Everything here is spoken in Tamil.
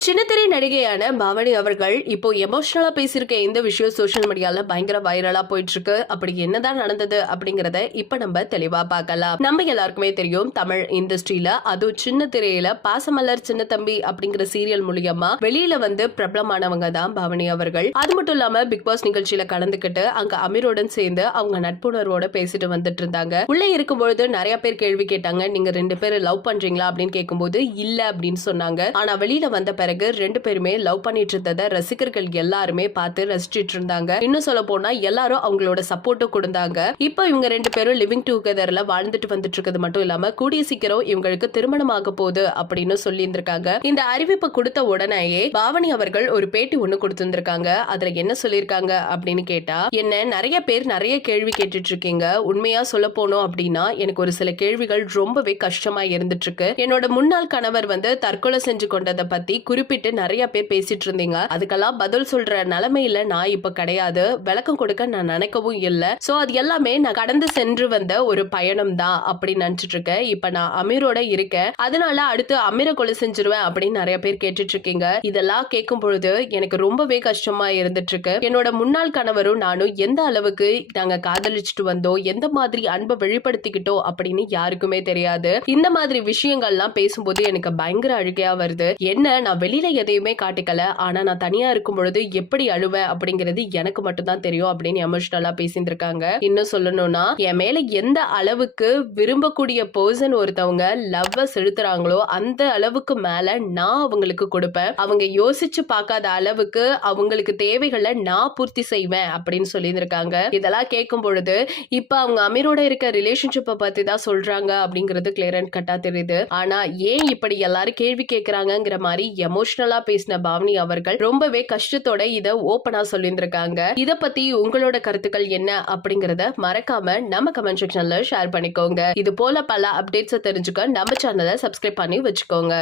சின்னத்திரை நடிகையான பவானி அவர்கள் இப்போ எமோஷனலா பேசியிருக்க இந்த விஷயம் சோசியல் மீடியால பயங்கர வைரலா போயிட்டு இருக்கு. அப்படி என்னதான் நடந்தது அப்படிங்கறத இப்ப நம்ம தெளிவா பார்க்கலாம். நம்ம எல்லாருக்குமே தெரியும், தமிழ் இண்டஸ்ட்ரியில அதுவும் சின்ன திரையில பாசமலர் சின்ன தம்பி அப்படிங்கிற சீரியல் மூலியமா வெளியில வந்து பிரபலமானவங்க தான் பவானி அவர்கள். அது மட்டும் இல்லாம பிக் பாஸ் நிகழ்ச்சியில கலந்துக்கிட்டு அங்க அமீருடன் சேர்ந்து அவங்க நட்புணர்வோட பேசிட்டு வந்துட்டு இருந்தாங்க. உள்ள இருக்கும்பொழுது நிறைய பேர் கேள்வி கேட்டாங்க, நீங்க 2 பேரும் லவ் பண்றீங்களா அப்படின்னு கேட்கும்போது இல்ல அப்படின்னு சொன்னாங்க. ஆனா வெளியில வந்த பிறகு 2 பேருமே லவ் பண்ணிட்டு இருந்ததை ரசிகர்கள் எல்லாருமே பார்த்து ரசிச்சிட்டு இருந்தாங்க. இன்னும் சொல்ல போனா எல்லாரும் அவங்களோட சப்போர்ட்டும் கொடுத்தாங்க. இப்போ இவங்க 2 பேரும் லிவிங் டுகெதர்ல வாழ்ந்துட்டு வந்துட்டு இருக்கிறது மட்டும் இல்லாம கூடிய சீக்கிரம் இவங்களுக்கு திருமணம் ஆக போகுது அப்படின்னு சொல்லி இருந்திருக்காங்க. இந்த அறிவிப்பு கொடுத்த உடனேயே பாவனி அவர்கள் ஒரு பேட்டி ஒண்ணு கொடுத்திருந்திருக்காங்க. அதுல என்ன சொல்லியிருக்காங்க அப்படின்னு கேட்டா, என்ன நிறைய பேர் நிறைய கேள்வி கேட்டுட்டு இருக்கீங்க. உண்மையா சொல்ல போனோம் அப்படின்னா எனக்கு ஒரு சில கேள்விகள் ரொம்பவே கஷ்டமா இருந்துட்டு இருக்கு. என்னோட முன்னாள் கணவர் வந்து தற்கொலை செஞ்சு கொண்டதை பத்தி குறிப்பிட்டு நிறைய பேர் பேசிட்டு இருந்தீங்க. அதுக்கெல்லாம் பதில் சொல்ற நிலைமையில நான் இப்ப கிடையாது. விளக்கம் கொடுக்க நான் நினைக்கவும் இல்ல. சோ அது எல்லாமே நான் கடந்து சென்று வந்த ஒரு பயணம் தான் அப்படின்னு நினைச்சிட்டு இருக்கேன். இப்ப நான் அமீரோட இருக்கேன். அதனால அடுத்து அமீரை கொலை செஞ்சிருவேன் அப்படின்னு நிறைய பேர் கேட்டுட்டு இருக்கீங்க. இதெல்லாம் கேட்கும் பொழுது எனக்கு ரொம்பவே கஷ்டமா இருந்துட்டு இருக்கு. என்னோட முன்னாள் கணவரும் நானும் எந்த அளவுக்கு நாங்க காதலிச்சுட்டு வந்தோம், எந்த மாதிரி அன்பை வெளிப்படுத்திக்கிட்டோம் அப்படின்னு யாருக்குமே தெரியாது. இந்த மாதிரி விஷயங்கள்லாம் பேசும்போது எனக்கு பயங்கர அழுகையா வருது. என்ன, நான் வெளியில எதையுமே காட்டிக்கல, ஆனா நான் தனியா இருக்கும் பொழுது எப்படி அழுவேன் அப்படிங்கிறது எனக்கு மட்டும் தான் தெரியும் அப்படின்னு எமோஷனலா பேசியிருக்காங்க. இன்னும் சொல்லணும்னா, என் மேல எந்த அளவுக்கு விரும்பக்கூடிய பர்சன் ஒருத்தவங்க லவ் செலுத்துறாங்களோ அந்த அளவுக்கு மேல நான் அவங்களுக்கு கொடுப்பேன். அவங்க யோசிச்சு பார்க்காத அளவுக்கு அவங்களுக்கு தேவைகளை நான் பூர்த்தி செய்வேன் அப்படின்னு சொல்லியிருக்காங்க. இதெல்லாம் கேட்கும் பொழுது இப்ப அவங்க அமீரோட இருக்க ரிலேஷன்ஷிப்பை பத்தி தான் சொல்றாங்க அப்படிங்கிறது கிளியர் அண்ட் கட்டா தெரியுது. ஆனா ஏன் இப்படி எல்லாரும் கேள்வி கேட்கிறாங்கிற மாதிரி எமோஷனலா பேசின பாவனி அவர்கள் ரொம்பவே கஷ்டத்தோட இத ஓபனா சொல்லியிருக்காங்க. இத பத்தி உங்களோட கருத்துக்கள் என்ன அப்படிங்கறத மறக்காம நம்ம கமெண்ட் செக்ஷன்ல ஷேர் பண்ணிக்கோங்க. இது போல பல அப்டேட்ஸ் தெரிஞ்சுக்க நம்ம சேனலை சப்ஸ்கிரைப் பண்ணி வச்சுக்கோங்க.